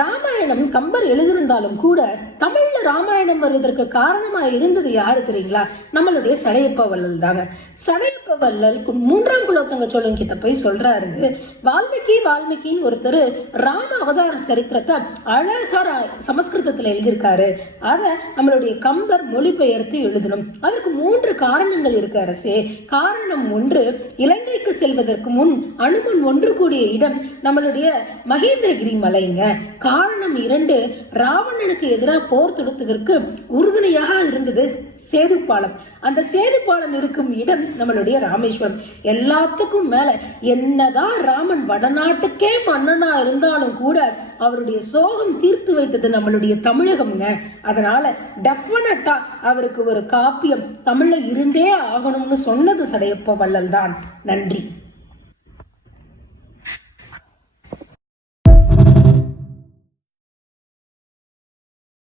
ராமாயணம் கம்பர் எழுதியிருந்தாலும் கூட தமிழ்ல ராமாயணம் வருவதற்கு காரணமா இருந்தது யாரு தெரியுங்களா? நம்மளுடைய சடையப்ப வள்ளல் தாங்க. சடையப்ப வள்ளல் 3ஆம் குலோத்துங்க சோழன் கிட்ட போய் சொல்றாரு, வால்மீகின்னு ஒருத்தர் ராம அவதார சரித்திரத்தை அழகா சமஸ்கிருதத்துல எழுதியிருக்காரு, அத நம்மளுடைய கம்பர் மொழிபெயர்த்து எழுதணும். அதற்கு 3 காரணங்கள் இருக்கு அரசே. காரணம் 1, இலங்கைக்கு செல்வதற்கு முன் அனுமன் ஒன்று கூடிய இடம் நம்மளுடைய மகேந்திரகிரி மலைங்க. காரணம் 2, ராவணனுக்கு எதிராக போர் தொடுத்ததற்கு உறுதுணையாக இருந்தது சேது பாலம். அந்த சேது பாலம் இருக்கும் இடம் நம்மளுடைய ராமேஸ்வரம். எல்லாத்துக்கும் மேல என்னதான் ராமன் வடநாட்டுக்கே மன்னனா இருந்தாலும் கூட அவருடைய சோகம் தீர்த்து வைத்தது நம்மளுடைய தமிழகம்ங்க. அதனால டெஃபினட்டா அவருக்கு ஒரு காப்பியம் தமிழ்ல இருந்தே ஆகணும்னு சொன்னது சடையப்ப வள்ளல் தான். நன்றி.